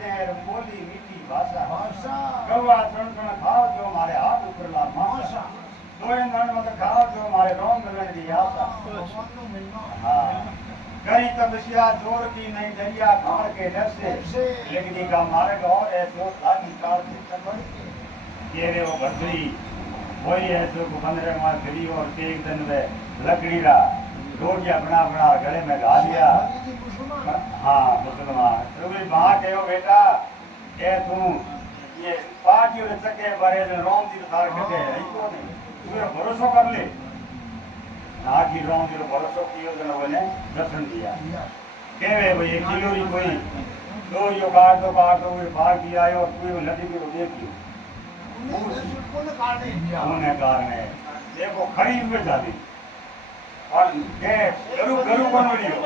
ને બોલી મીઠી ભાષા ભાષા ગવા ત્રણ ખાવ જો મારે હાથ ઉપરલા માસા દોય નણ મત ખાવ જો મારે રોમ ગલણની આશા ભગવાનનો મહિમા हाँ करी तपस्या जोर की नहीं दरिया खाड़ के डर से लेकिन का मार्ग और है जो लागी काल से तमड़ के रे वो भद्री वही है जो बंदरे मार गिरी और एक दिन में लकड़ी रा रोटियां बना बना गले में गा लिया हाँ मुसलमान तो भी वहां के हो बेटा के तू ये पार्टी और चके बारे में रोम दी थार कटे है को नहीं तू भरोसा कर ले आखी राम जो भरोसा कियो तो लोगों ने दर्शन दिया केवे भाई किलोरी कोई दो यो काट दो वो भाग दिया और कोई नदी को देखियो उन्हें कारणे देखो खड़ी हुए जाती और के गरु गरु बन लियो